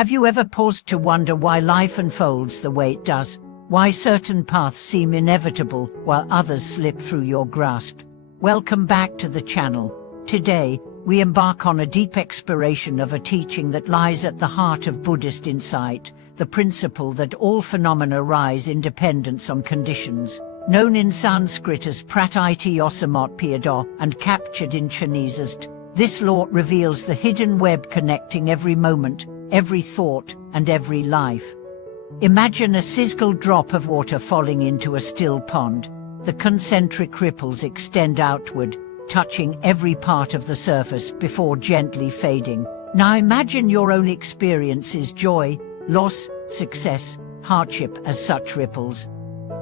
Have you ever paused to wonder why life unfolds the way it does? Why certain paths seem inevitable while others slip through your grasp? Welcome back to the channel. Today, we embark on a deep exploration of a teaching that lies at the heart of Buddhist insight, the principle that all phenomena rise in dependence on conditions. Known in Sanskrit as Pratyiti Osamot Piyado and captured in Chinese as T, this law reveals the hidden web connecting every moment, every thought, and every life. Imagine a single drop of water falling into a still pond. The concentric ripples extend outward, touching every part of the surface before gently fading. Now imagine your own experiences: joy, loss, success, hardship as such ripples.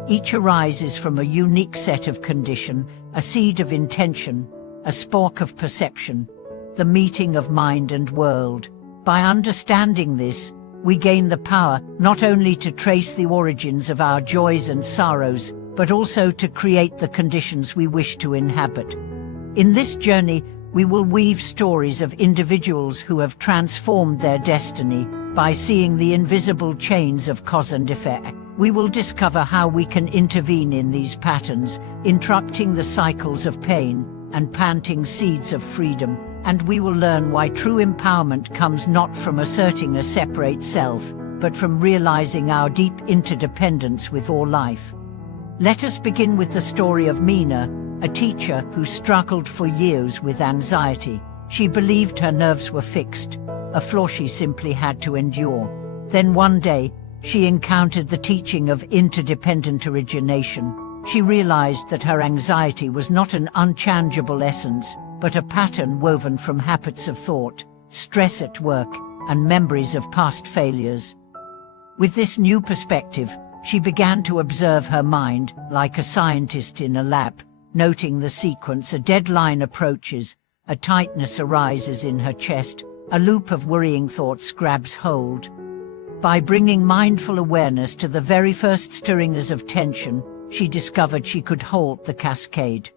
Each arises from a unique set of condition, a seed of intention, a spark of perception, the meeting of mind and world. By understanding this, we gain the power not only to trace the origins of our joys and sorrows, but also to create the conditions we wish to inhabit. In this journey, we will weave stories of individuals who have transformed their destiny by seeing the invisible chains of cause and effect. We will discover how we can intervene in these patterns, interrupting the cycles of pain and planting seeds of freedom. And we will learn why true empowerment comes not from asserting a separate self, but from realizing our deep interdependence with all life. Let us begin with the story of Meena, a teacher who struggled for years with anxiety. She believed her nerves were fixed, a flaw she simply had to endure. Then one day, she encountered the teaching of interdependent origination. She realized that her anxiety was not an unchangeable essence, but a pattern woven from habits of thought, stress at work, and memories of past failures. With this new perspective, she began to observe her mind like a scientist in a lab, noting the sequence: a deadline approaches, a tightness arises in her chest, a loop of worrying thoughts grabs hold. By bringing mindful awareness to the very first stirrings of tension, she discovered she could halt the cascade.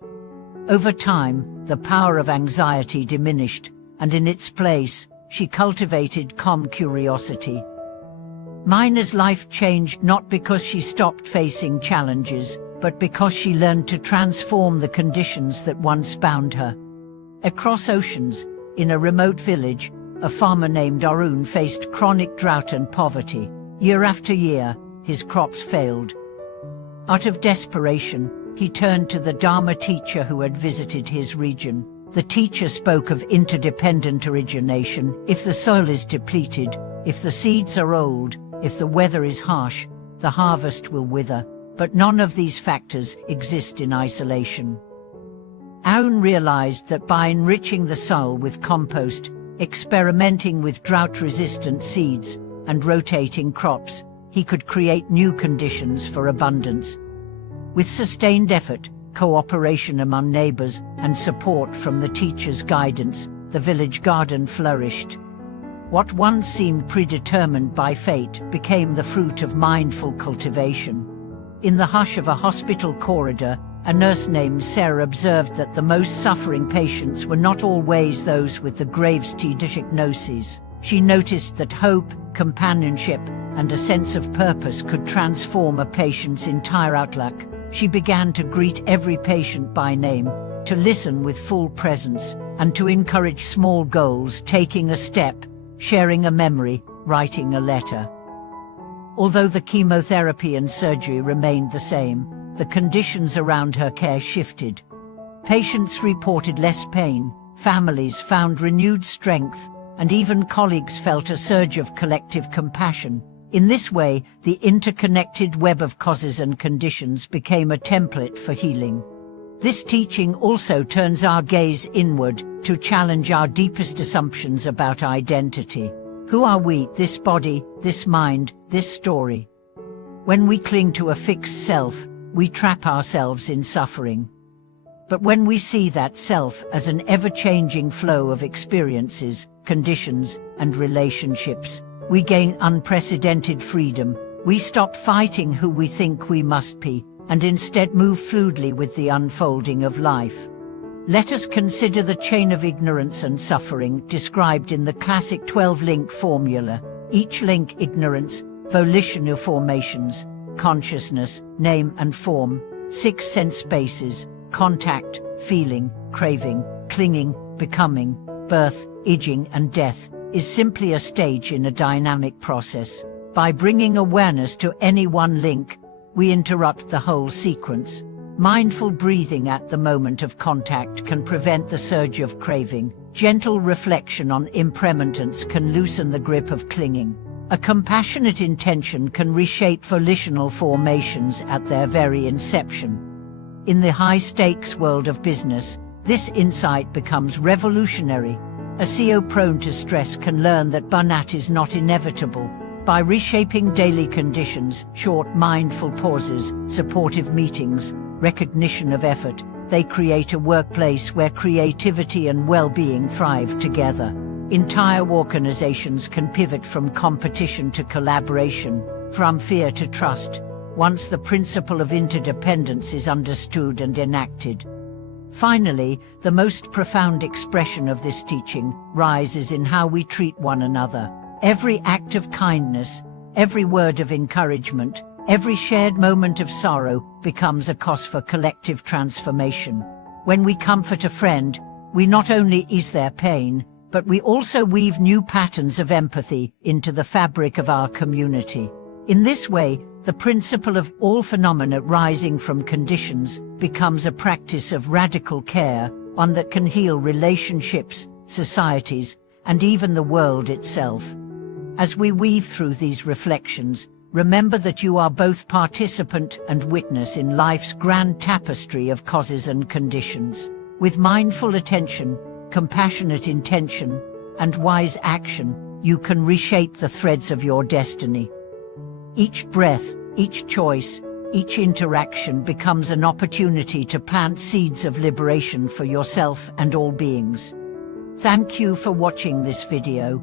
Over time, the power of anxiety diminished, and in its place, she cultivated calm curiosity. Meena's life changed not because she stopped facing challenges, but because she learned to transform the conditions that once bound her. Across oceans, in a remote village, a farmer named Arun faced chronic drought and poverty. Year after year, his crops failed. Out of desperation, he turned to the Dharma teacher who had visited his region. The teacher spoke of interdependent origination. If the soil is depleted, if the seeds are old, if the weather is harsh, the harvest will wither. But none of these factors exist in isolation. Arun realized that by enriching the soil with compost, experimenting with drought-resistant seeds, and rotating crops, he could create new conditions for abundance. With sustained effort, cooperation among neighbors, and support from the teacher's guidance, the village garden flourished. What once seemed predetermined by fate became the fruit of mindful cultivation. In the hush of a hospital corridor, a nurse named Sarah observed that the most suffering patients were not always those with the gravest diagnoses. She noticed that hope, companionship, and a sense of purpose could transform a patient's entire outlook. She began to greet every patient by name, to listen with full presence, and to encourage small goals: taking a step, sharing a memory, writing a letter. Although the chemotherapy and surgery remained the same, the conditions around her care shifted. Patients reported less pain, families found renewed strength, and even colleagues felt a surge of collective compassion. In this way, the interconnected web of causes and conditions became a template for healing. This teaching also turns our gaze inward to challenge our deepest assumptions about identity. Who are we? This body, this mind, this story. When we cling to a fixed self, we trap ourselves in suffering. But when we see that self as an ever-changing flow of experiences, conditions, and relationships, we gain unprecedented freedom. We stop fighting who we think we must be, and instead move fluidly with the unfolding of life. Let us consider the chain of ignorance and suffering described in the classic 12-link formula. Each link: ignorance, volitional formations, consciousness, name and form, 6 sense spaces, contact, feeling, craving, clinging, becoming, birth, aging and death, is simply a stage in a dynamic process. By bringing awareness to any one link, we interrupt the whole sequence. Mindful breathing at the moment of contact can prevent the surge of craving. Gentle reflection on impermanence can loosen the grip of clinging. A compassionate intention can reshape volitional formations at their very inception. In the high-stakes world of business, this insight becomes revolutionary. A CEO prone to stress can learn that burnout is not inevitable. By reshaping daily conditions, short mindful pauses, supportive meetings, recognition of effort, they create a workplace where creativity and well-being thrive together. Entire organizations can pivot from competition to collaboration, from fear to trust, once the principle of interdependence is understood and enacted. Finally, the most profound expression of this teaching rises in how we treat one another. Every act of kindness, every word of encouragement, every shared moment of sorrow becomes a cause for collective transformation. When we comfort a friend, we not only ease their pain, but we also weave new patterns of empathy into the fabric of our community. In this way, the principle of all phenomena rising from conditions becomes a practice of radical care, one that can heal relationships, societies, and even the world itself. As we weave through these reflections, remember that you are both participant and witness in life's grand tapestry of causes and conditions. With mindful attention, compassionate intention, and wise action, you can reshape the threads of your destiny. Each breath, each choice, each interaction becomes an opportunity to plant seeds of liberation for yourself and all beings. Thank you for watching this video.